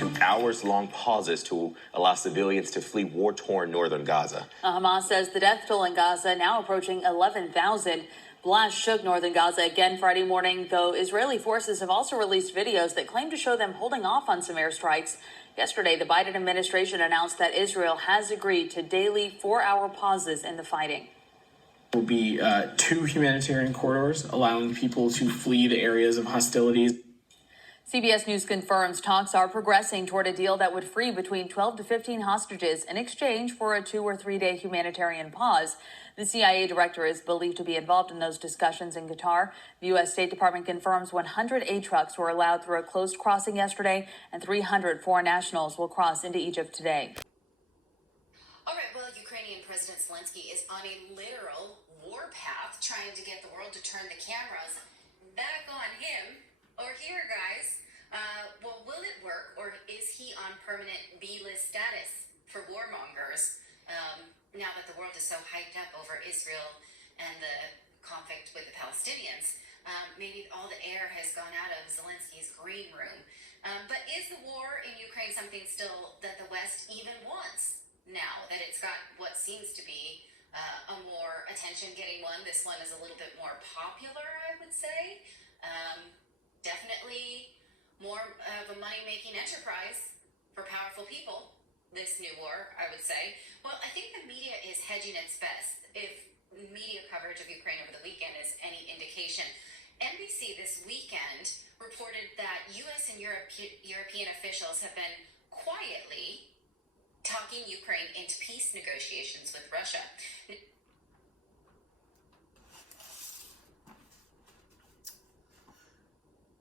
to hours-long pauses to allow civilians to flee war-torn northern Gaza. Hamas says the death toll in Gaza now approaching 11,000. Blasts shook northern Gaza again Friday morning, though Israeli forces have also released videos that claim to show them holding off on some airstrikes. Yesterday, the Biden administration announced that Israel has agreed to daily 4-hour pauses in the fighting. Will be 2 humanitarian corridors allowing people to flee the areas of hostilities. CBS News confirms talks are progressing toward a deal that would free between 12 to 15 hostages in exchange for a 2 or 3 day humanitarian pause. The CIA director is believed to be involved in those discussions in Qatar. The U.S. State Department confirms 100 aid trucks were allowed through a closed crossing yesterday, and 300 foreign nationals will cross into Egypt today. All right, well, Ukrainian President Zelensky is on a literal warpath, trying to get the world to turn the cameras back on him or here, guys. Well, will it work, or is he on permanent B-list status for warmongers now that the world is so hyped up over Israel and the conflict with the Palestinians? Maybe all the air has gone out of Zelensky's green room. But is the war in Ukraine something still that the West even wants now that it's got what seems to be a more attention-getting one? This one is a little bit more popular, I would say. Definitely more of a money-making enterprise for powerful people, this new war, I would say. Well, I think the media is hedging its best. If media coverage of Ukraine over the weekend is any indication, NBC this weekend reported that U.S. and European officials have been quietly talking Ukraine into peace negotiations with Russia.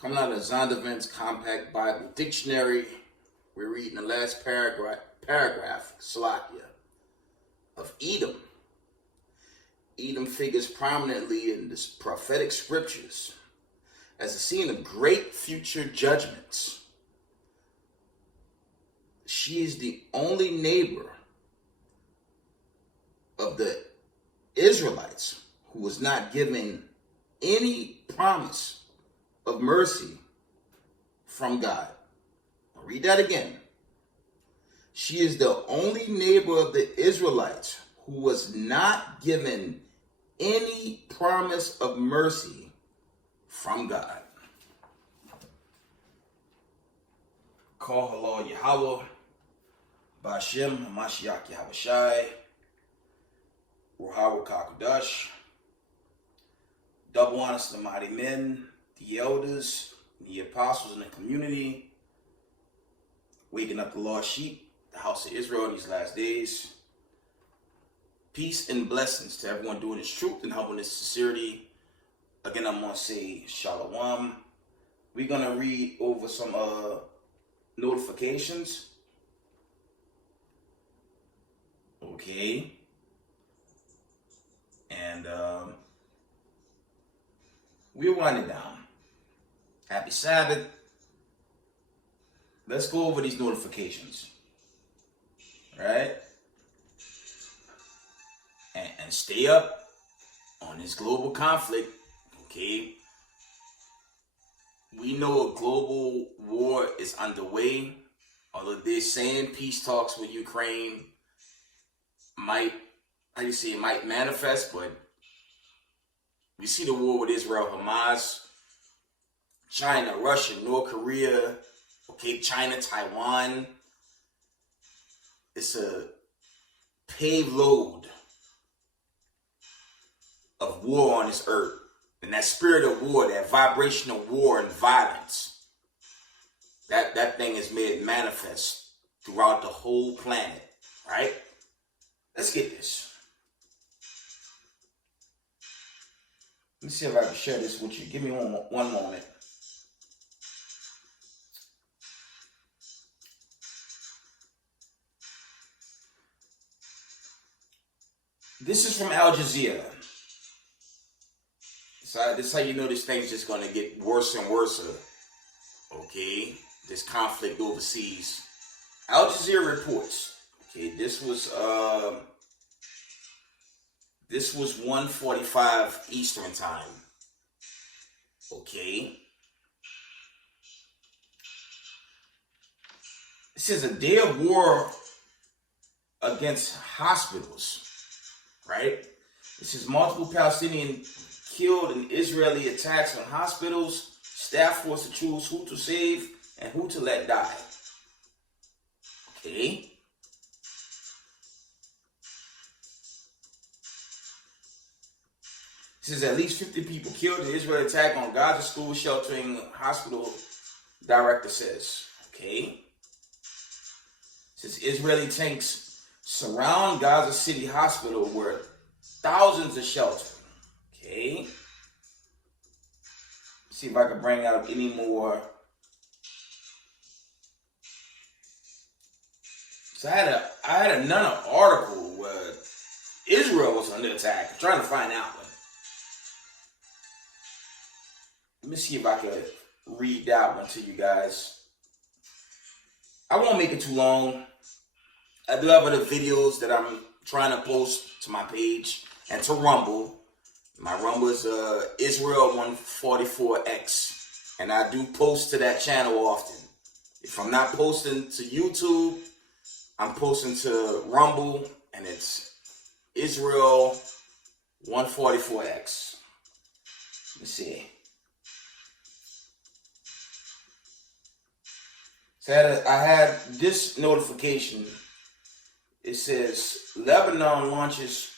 Coming out of Zondervan's Compact Bible Dictionary, we're reading the last paragraph, Salakia, of Edom. Edom figures prominently in the prophetic scriptures as a scene of great future judgments. She is the only neighbor of the Israelites who was not given any promise of mercy from God. I'll read that again. She is the only neighbor of the Israelites who was not given any promise of mercy from God. Call halal Yahweh, Ba'ashem Hamashiach Yahabashai, Ruhawa Kakudash. Double honors to the mighty men, the elders, the apostles in the community, waking up the lost sheep, the house of Israel in these last days. Peace and blessings to everyone doing this truth and humbleness, sincerity. Again, I'm going to say shalom. We're going to read over some notifications. Okay. And we'll wind it down. Happy Sabbath. Let's go over these notifications. Right? And stay up on this global conflict. Okay? We know a global war is underway. Although they're saying peace talks with Ukraine might manifest, but we see the war with Israel, Hamas, China, Russia, North Korea, okay, China, Taiwan. It's a paved load of war on this earth. And that spirit of war, that vibration of war and violence, that thing is made manifest throughout the whole planet, right? Let's get this. Let me see if I can share this with you. Give me one moment. This is from Al Jazeera. So this is how you know this thing's just going to get worse and worse. Okay, this conflict overseas. Al Jazeera reports. Okay, this was 1:45 Eastern time. Okay. says a day of war against hospitals, right? It says multiple Palestinian killed in Israeli attacks on hospitals. Staff forced to choose who to save and who to let die. Okay. It says at least 50 people killed in Israeli attack on Gaza school sheltering hospital, director says. Okay. It says Israeli tanks surround Gaza City Hospital where thousands are sheltered. Okay. See if I can bring out any more. So I had another article where Israel was under attack. I'm trying to find out one. Let me see if I can read that one to you guys. I won't make it too long. I do have other videos that I'm trying to post to my page and to Rumble. My Rumble is Israel 144X. And I do post to that channel often. If I'm not posting to YouTube, I'm posting to Rumble, and it's Israel 144X. Let me see. So I had this notification. It says Lebanon launches,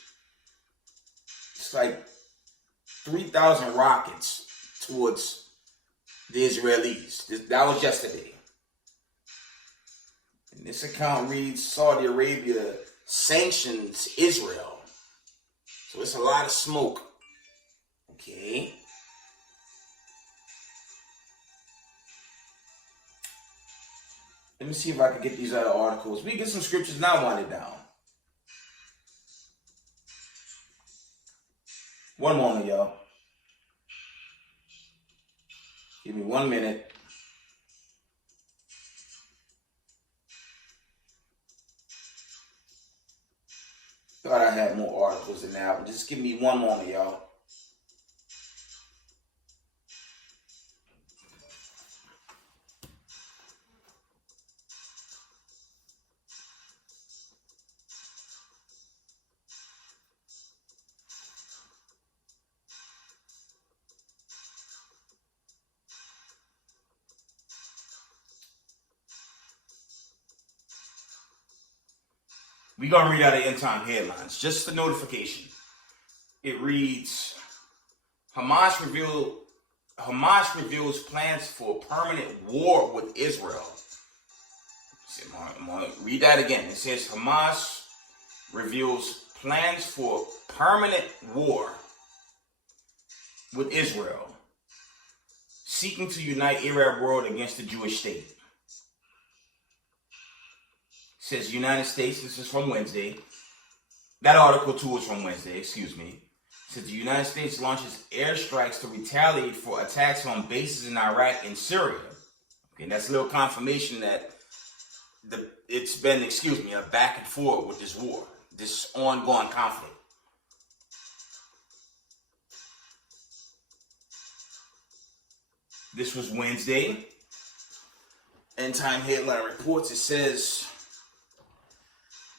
it's like 3,000 rockets towards the Israelis. That was yesterday. And this account reads Saudi Arabia sanctions Israel. So it's a lot of smoke. Okay. Let me see if I can get these other articles. We get some scriptures now, wind it down. One moment, y'all. Give me 1 minute. Thought I had more articles than that, but just give me 1 moment, y'all. We're going to read out the end time headlines. Just the notification. It reads, Hamas reveals plans for permanent war with Israel. I'm going to read that again. It says Hamas reveals plans for permanent war with Israel, seeking to unite Arab world against the Jewish state. Says United States, this is from Wednesday. That article too is from Wednesday, excuse me. Says the United States launches airstrikes to retaliate for attacks on bases in Iraq and Syria. Okay, that's a little confirmation that it's been, a back and forth with this war, this ongoing conflict. This was Wednesday. End time headline reports, it says,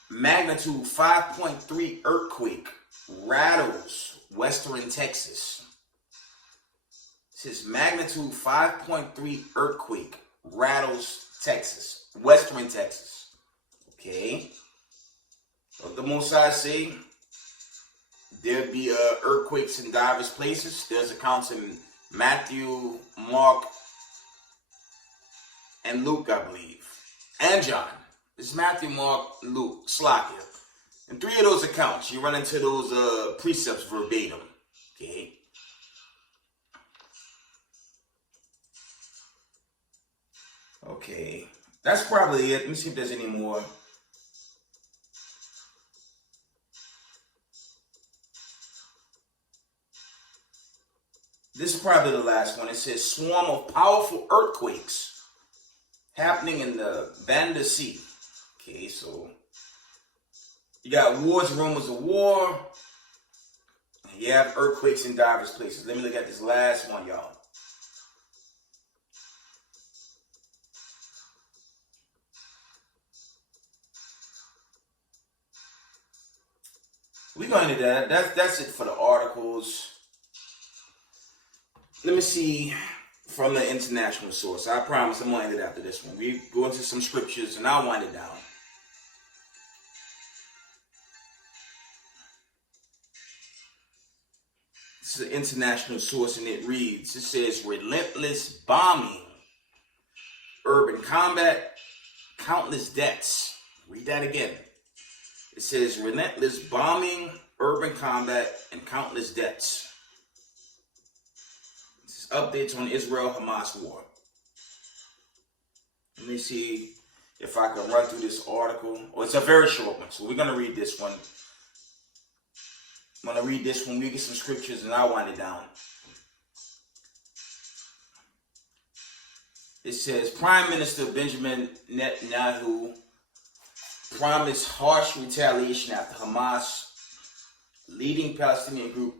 magnitude 5.3 earthquake rattles western Texas. It says magnitude 5.3 earthquake rattles Texas, western Texas. Okay. What the Most High say? There'll be earthquakes in diverse places. There's accounts in Matthew, Mark, and Luke, I believe, and John. It's Matthew, Mark, Luke, Slakia. In 3 of those accounts, you run into those precepts verbatim. Okay. Okay. That's probably it. Let me see if there's any more. This is probably the last one. It says swarm of powerful earthquakes happening in the Banda Sea. Okay, so you got wars, rumors of war. And you have earthquakes in diverse places. Let me look at this last one, y'all. We're going into that. That's it for the articles. Let me see from the international source. I promise I'm going to end it after this one. We go into some scriptures and I'll wind it down. This is an international source and it reads, it says, relentless bombing, urban combat, countless deaths. Read that again. It says relentless bombing, urban combat, and countless deaths. This is updates on Israel-Hamas war. Let me see if I can run through this article. Oh, it's a very short one, so we're going to read this one. I'm going to read this one. We get some scriptures and I'll wind it down. It says, Prime Minister Benjamin Netanyahu promised harsh retaliation after Hamas leading Palestinian group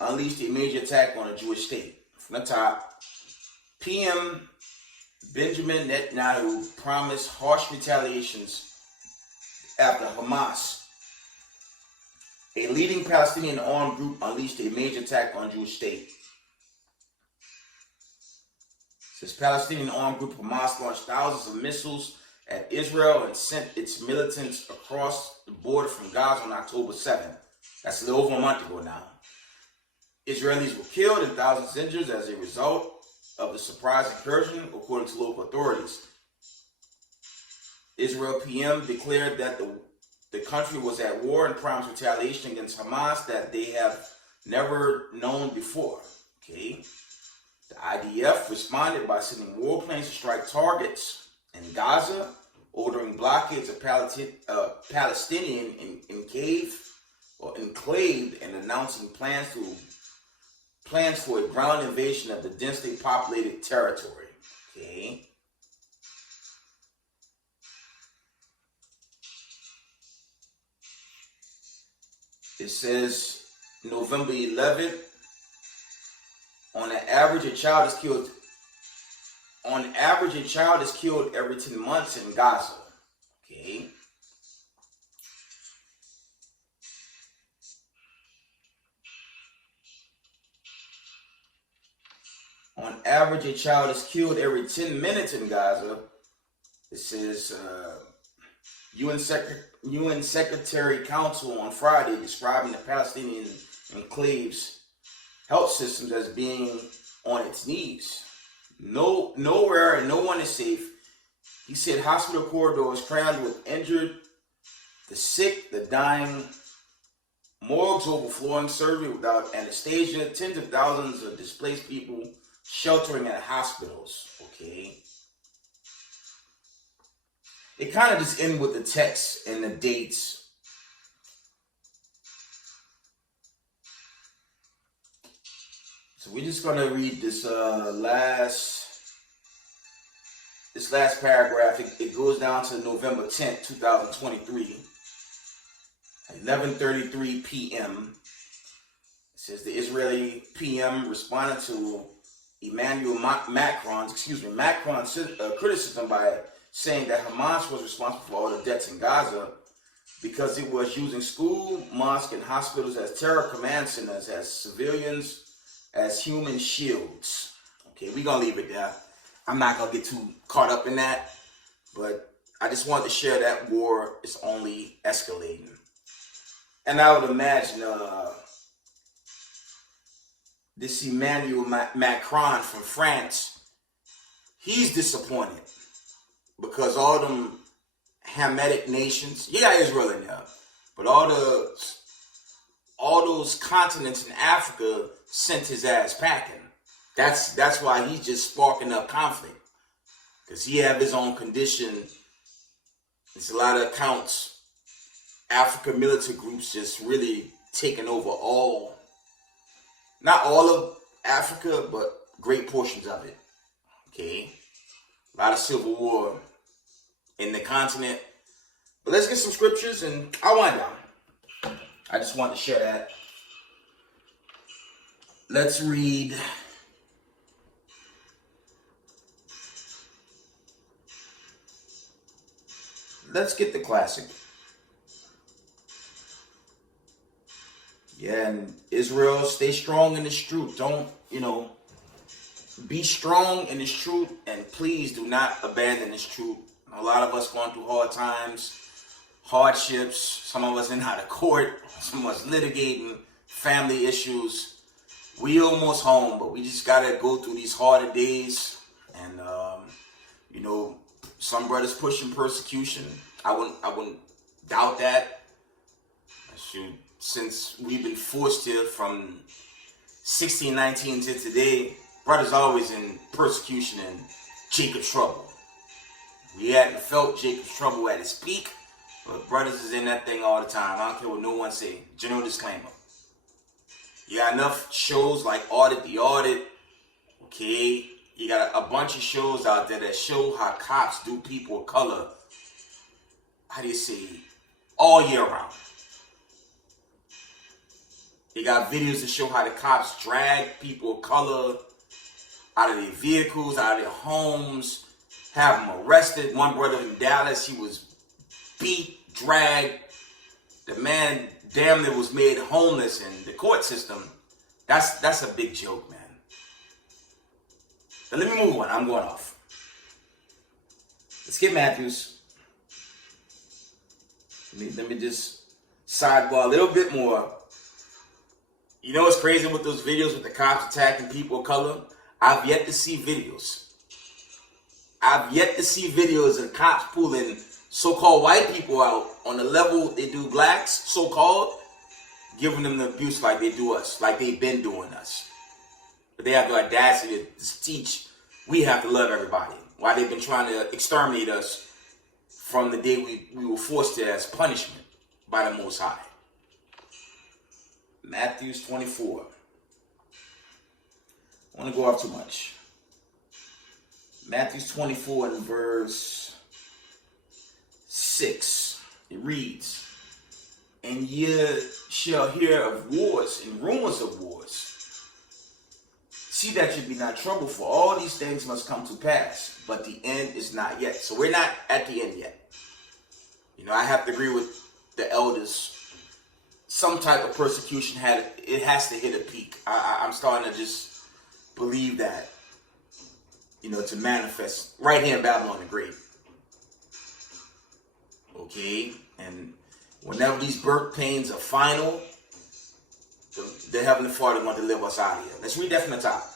unleashed a major attack on a Jewish state. From the top, PM Benjamin Netanyahu promised harsh retaliations after Hamas, a leading Palestinian armed group, unleashed a major attack on Jewish state. This Palestinian armed group Hamas launched thousands of missiles at Israel and sent its militants across the border from Gaza on October 7th. That's a little over a month ago now. Israelis were killed and thousands injured as a result of the surprise incursion, according to local authorities. Israel PM declared that the country was at war and promised retaliation against Hamas that they have never known before. Okay. The IDF responded by sending warplanes to strike targets in Gaza, ordering blockades of Palestinian enclave, and announcing plans for a ground invasion of the densely populated territory. Okay. It says November 11th. On average, a child is killed every 10 months in Gaza. Okay. On average, a child is killed every 10 minutes in Gaza. It says UN Secretary Council on Friday describing the Palestinian enclave's health systems as being on its knees. Nowhere and no one is safe. He said hospital corridors crammed with injured, the sick, the dying, morgues overflowing, surgery without anesthesia, tens of thousands of displaced people sheltering at hospitals. Okay. It kind of just ends with the text and the dates. So we're just going to read this last paragraph. It goes down to November 10th, 2023, 11:33 p.m. It says the Israeli PM responded to Macron's criticism by saying that Hamas was responsible for all the deaths in Gaza because it was using school, mosques, and hospitals as terror command centers, as civilians, as human shields. Okay, we're going to leave it there. I'm not going to get too caught up in that, but I just wanted to share that war is only escalating. And I would imagine this Emmanuel Macron from France, he's disappointed because all them Hamitic nations, you got Israel in there, but all those continents in Africa sent his ass packing. That's why he's just sparking up conflict, because he have his own condition. There's a lot of accounts. African military groups just really taking over not all of Africa, but great portions of it. Okay, a lot of civil war in the continent. But let's get some scriptures and I'll wind down. I just wanted to share that. Let's read let's get the classic. Yeah, and Israel, stay strong in this truth. Don't, be strong in this truth, and please do not abandon this truth. A lot of us going through hard times, hardships. Some of us in out of court. Some of us litigating family issues. We almost home, but we just gotta go through these harder days. And some brothers pushing persecution. I wouldn't doubt that. Shoot, since we've been forced here from 1619 to today, brothers always in persecution and Jacob's trouble. We hadn't felt Jacob's trouble at its peak, but brothers is in that thing all the time. I don't care what no one say. General disclaimer. You got enough shows like Audit the Audit. Okay, you got a bunch of shows out there that show how cops do people of color, all year round. You got videos that show how the cops drag people of color out of their vehicles, out of their homes, have them arrested. One brother in Dallas, he was beat, dragged. The man damn near was made homeless in the court system. That's a big joke, man. But let me move on. I'm going off. Let's get Matthews. Let me just sidebar a little bit more. You know what's crazy with those videos with the cops attacking people of color? I've yet to see videos. I've yet to see videos of cops pulling so-called white people out on the level they do blacks, so-called, giving them the abuse like they do us, like they've been doing us. But they have the audacity to teach we have to love everybody. Why they've been trying to exterminate us from the day we were forced to as punishment by the Most High. Matthew 24. I want to go off too much. Matthew 24 and verse 6. It reads, "And ye shall hear of wars and rumors of wars. See that you be not troubled, for all these things must come to pass, but the end is not yet." So we're not at the end yet. I have to agree with the elders. Some type of persecution has to hit a peak. I'm starting to just believe that, to manifest right here in Babylon the Great. Okay? And whenever these birth pains are final, the Heavenly Father want to deliver us out of here. Let's read that from the top.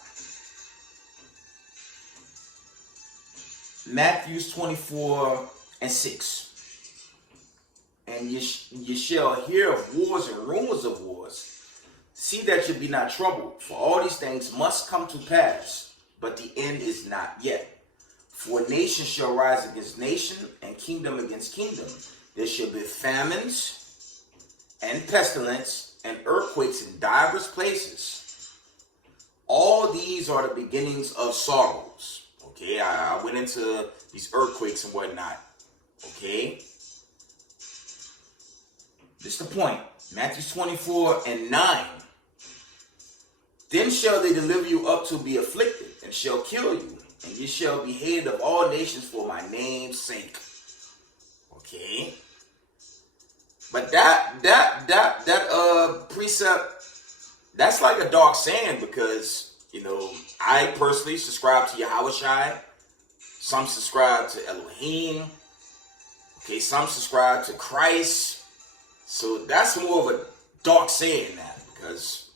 Matthew 24 and 6. "And ye shall hear of wars and rumors of wars. See that you be not troubled, for all these things must come to pass, but the end is not yet. For nation shall rise against nation, and kingdom against kingdom. There shall be famines and pestilence and earthquakes in divers places. All these are the beginnings of sorrows." Okay, I went into these earthquakes and whatnot. Okay? This is the point. Matthew 24 and 9. "Then shall they deliver you up to be afflicted, and shall kill you, and ye shall be hated of all nations for my name's sake." Okay. But that precept, that's like a dark saying, because, I personally subscribe to Yahushua. Some subscribe to Elohim. Okay, some subscribe to Christ. So that's more of a dark saying now, because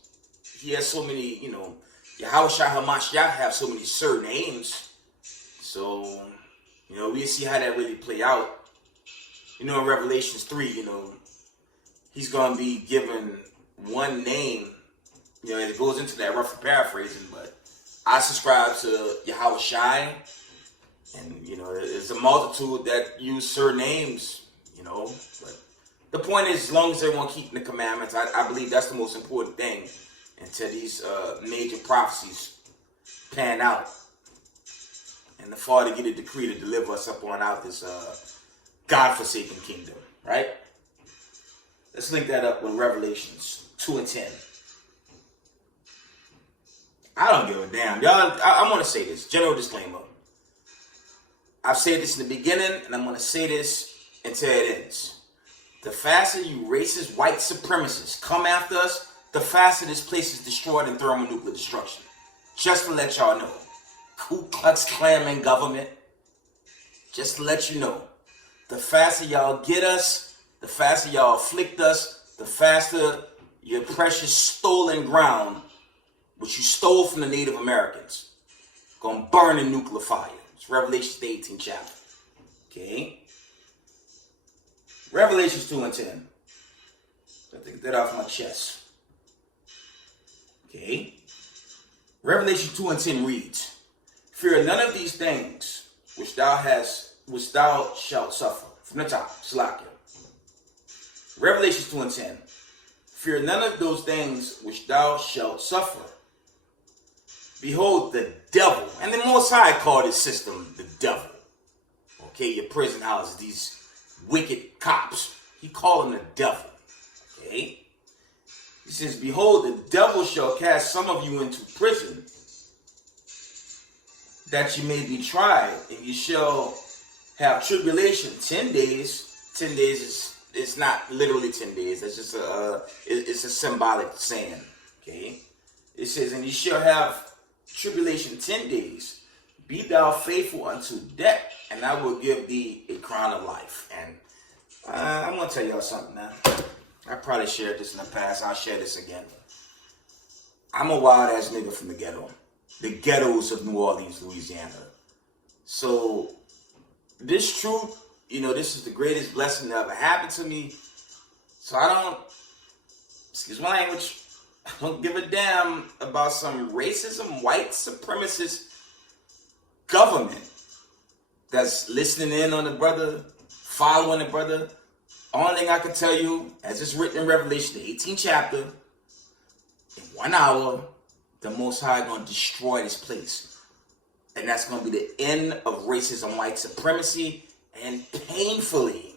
he has so many, Yahushua Hamashiach have so many surnames. So, we see how that really play out. In Revelations 3, he's going to be given one name. It goes into that rough paraphrasing, but I subscribe to Yahushua, and, there's a multitude that use surnames, but the point is, as long as everyone keeping the commandments, I believe that's the most important thing until these major prophecies pan out. And the Father get a decree to deliver us up on out this God-forsaken kingdom, right? Let's link that up with Revelations 2 and 10. I don't give a damn. Y'all, I'm going to say this. General disclaimer. I've said this in the beginning, and I'm going to say this until it ends. The faster you racist white supremacists come after us, the faster this place is destroyed in thermonuclear destruction. Just to let y'all know. Ku Klux Klan and government. Just to let you know. The faster y'all get us, the faster y'all afflict us, the faster your precious stolen ground, which you stole from the Native Americans, gonna burn in nuclear fire. It's Revelation the 18th chapter. Okay? Revelations 2 and 10. I have to get that off my chest. Okay? Revelation 2 and 10 reads, fear none of these things which thou shalt suffer. From the top, Slakia. Revelation 2 and 10. Fear none of those things which thou shalt suffer. Behold, the devil, and the Most High called his system the devil. Okay, your prison houses, these wicked cops. He called them the devil. Okay? He says, behold, the devil shall cast some of you into prison, that you may be tried, and you shall have tribulation 10 days. 10 days it's not literally 10 days. That's just it's a symbolic saying. Okay? It says, and you shall have tribulation 10 days. Be thou faithful unto death, and I will give thee a crown of life. And I'm going to tell y'all something now. I probably shared this in the past. I'll share this again. I'm a wild ass nigga from the ghetto. The ghettos of New Orleans, Louisiana. So this truth, this is the greatest blessing that ever happened to me. So I don't, excuse my language, I don't give a damn about some racism, white supremacist government that's listening in on the brother, following the brother. Only thing I can tell you, as it's written in Revelation, the 18th chapter, in 1 hour, the Most High going to destroy this place. And that's going to be the end of racism, white supremacy, and painfully,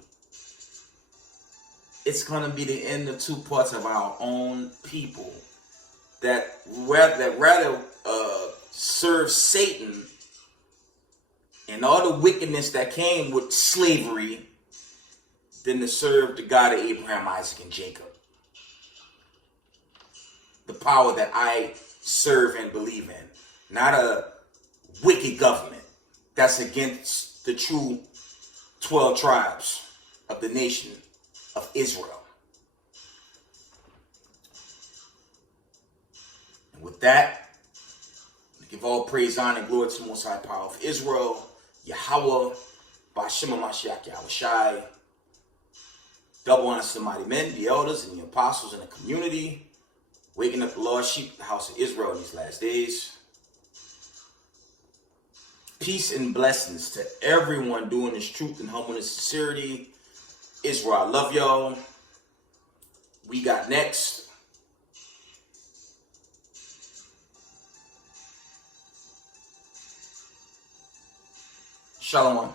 it's going to be the end of two parts of our own people that rather serve Satan and all the wickedness that came with slavery than to serve the God of Abraham, Isaac, and Jacob. The power that I serve and believe in. Not a wicked government that's against the true 12 tribes of the nation of Israel. And with that, we give all praise, honor, and glory to the Most High Power of Israel, Yahweh, Ba'Shem HaMashiach Yahweh Shai. Double honor to the mighty men, the elders, and the apostles in the community, waking up the lost sheep, the house of Israel in these last days. Peace and blessings to everyone doing this truth and humbleness, sincerity. Israel, I love y'all. We got next. Shalom.